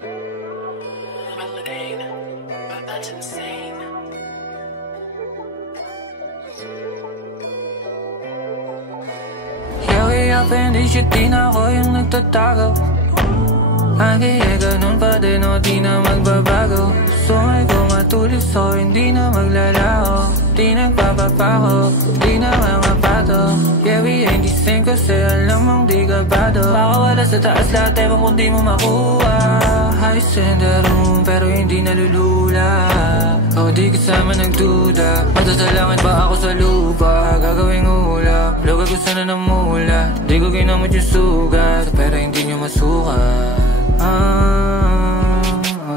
Meladine, but that's insane. Yeah, we up in this shit, di na ako yung nagtatago. Kaya ganun pa din o di na magbabago. Sungay ko matulis o hindi na maglalaho. Di nagpapapaho, di na mga pato. Yeah, we ain't the same kasi alam mong di kabado. Baka wala sa taas lahat, ewan kung di mo makuha. Highs in the room pero hindi nalulula. O di kasama nagduda, matasalangin ba ako sa lupa? Gagawing ulap, lugar ko sana namula. Di ko ginamot yung sugat, pero hindi nyo masukat.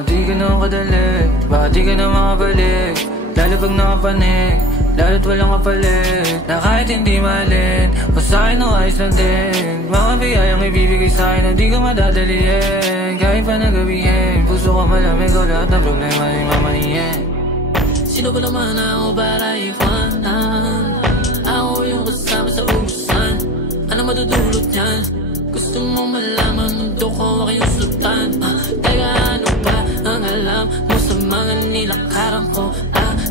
Di ka na kadali, baka di ka na makabalik. Lalo pag nakapanik, lalo't walang kapalit. Na kahit hindi malin, o sa'kin o ayos lang din. Mga biyayang ibibigay sa'kin na di ko madadalihin. Kahit pa nagabihin, puso ko malamig o lahat ng problema ay mamanihin. Sino ba naman ako para iwanan? Ako yung kasama sa ubusan. Ano madudulot niyan? Gusto mo malaman mundo ko ako yung sultan. Teka, ano ba ang alam mo sa mga nilakaran ko?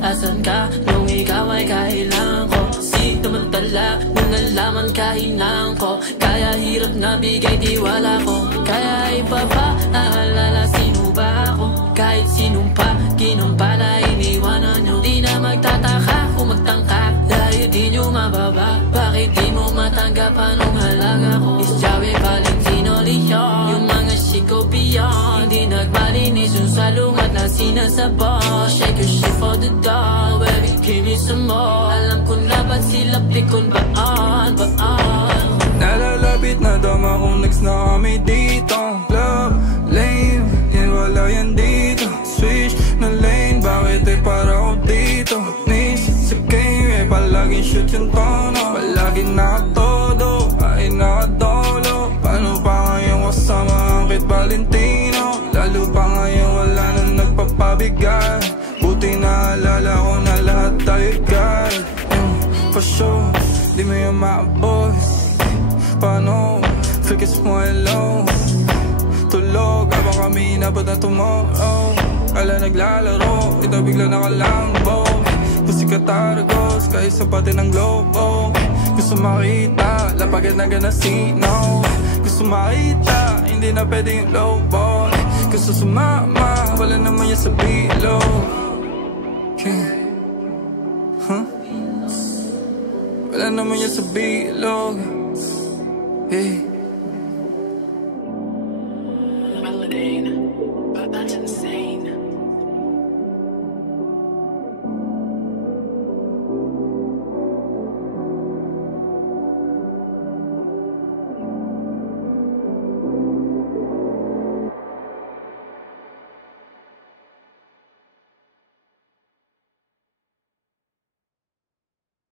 Asan ka nung ikaw ay kailangan ko? Sinamantala nung nalaman kahinaan ko. Kaya hirap na bigay tiwala ko. Kaya ibaba naalala sino ba ako? Kahit sinong pa ginumpala iniwanan nyo. Di na magtataka kung magtangka dahil di nyo mababa. Bakit di mo matanggap anong halaga ko? Is Joey Valentino Leon. Yung mga siko beyond, di nagmalinis yung salungat na sinasabon. Shake your shit for the dog, baby give me some more. Alam ko na ba't sila pikon baan. Nalalapit na dama kung next na kami dito. Love, lame, di wala yan dito. Switch na lane, bakit para ako dito? Nis sa game, palaging shoot yung tono. Palaging nakatodo, ay nakadolo. Paano pa ngayon kasama ang Kit Valentino? Lalo pa ngayon wala nang nagpapabigay. Buti naalala ko na lahat tayo guide. For sure, di mo yung maabot. Paano? Focus mo alone. Tulog, habang kami inabot na tomorrow. Kala naglalaro, ito bigla nakalambo. Pusikat Argos, kaisa pati ng globo. Gusto makita, lapagan na ganasino. Gusto makita, hindi na pwede yung lobo. Gusto sumama, wala naman yan sa bilo. Wala naman yan sa bilog. Hey.